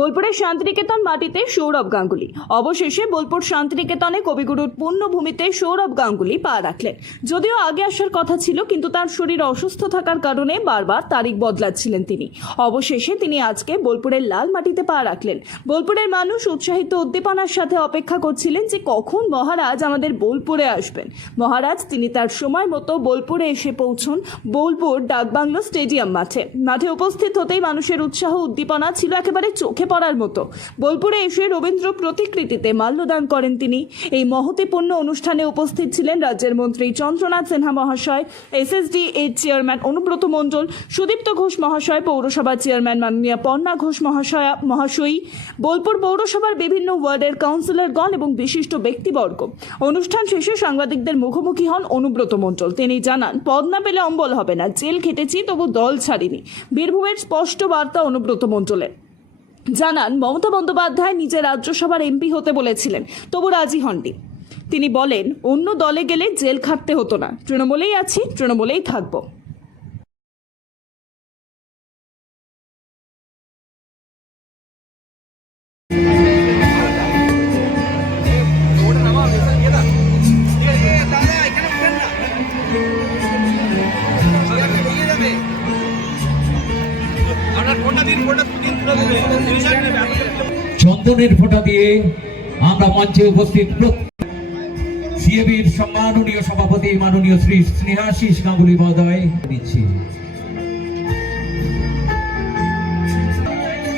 বোলপুরের শান্তিনিকেতন মাটিতে সৌরভ গাঙ্গুলি। অবশেষে বোলপুর শান্তিনিকেতনে কবিগুরুর পুণ্যভূমিতে সৌরভ গাঙ্গুলি পা রাখলেন। যদিও আগে আসার কথা ছিল, কিন্তু তার শরীর অসুস্থ থাকার কারণে বারবার তারিখ বদলাচ্ছিলেন তিনি। অবশেষে তিনি আজকে বোলপুরের লাল মাটিতে পা রাখলেন। বোলপুরের মানুষ উৎসাহিত উদ্দীপনার সাথে অপেক্ষা করছিলেন যে কখন মহারাজ আমাদের বোলপুরে আসবেন। মহারাজ, তিনি তার সময় মতো বোলপুরে এসে পৌঁছন বোলপুর ডাকবাংলো স্টেডিয়াম মাঠে। মাঠে উপস্থিত হতেই মানুষের উৎসাহ, উদ্দীপনা ছিল একেবারে চোখে পড়ার মতো। বোলপুরে এসে রবীন্দ্র প্রতিকৃতিতে মাল্যদান করেন তিনি। এই মহতিপূর্ণ অনুষ্ঠানে উপস্থিত ছিলেন রাজ্যের মন্ত্রী চন্দ্রনাথ সিনহা মহাশয় এসএসডি এর চেয়ারম্যান অনুব্রত মণ্ডল, সুদীপ্ত ঘোষ মহাশয়, পৌরসভার চেয়ারম্যান মাননীয় পর্ণা ঘোষ মহাশয়া, মহাশয়ী, বোলপুর পৌরসভার বিভিন্ন ওয়ার্ডের কাউন্সিলরগণ এবং বিশিষ্ট ব্যক্তিবর্গ। অনুষ্ঠান শেষে সাংবাদিকদের মুখোমুখি হন অনুব্রত মণ্ডল। তিনি জানান, পদ না পেলে অম্বল হবে না, জেল খেটেছি তবু দল ছাড়িনি। বীরভূমের স্পষ্ট বার্তা অনুব্রত মণ্ডলের। জানান, মমতা বন্দ্যোপাধ্যায় নিজে রাজ্যসভার এমপি হতে বলেছিলেন। তবু রাজি হননি। তিনি বলেন, অন্য দলে গেলে জেল খাটতে হতো না। তৃণমূলেই আছি, তৃণমূলেই থাকব। চন্দনের ফোঁটা দিয়ে আমরা মঞ্চে উপস্থিত সিএবির সম্মাননীয় সভাপতি মাননীয় শ্রী স্নেহাশিস গাঙ্গুলি মহোদয় দিচ্ছি।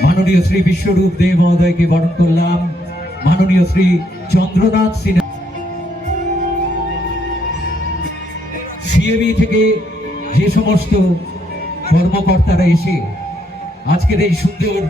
মাননীয় শ্রী বিশ্বরূপ দেব মহোদয়কে বরণ করলাম। মাননীয় শ্রী চন্দ্রনাথ সিনহা সিএবি থেকে যে সমস্ত কর্মকর্তারা এসে আজকের এই সুন্দর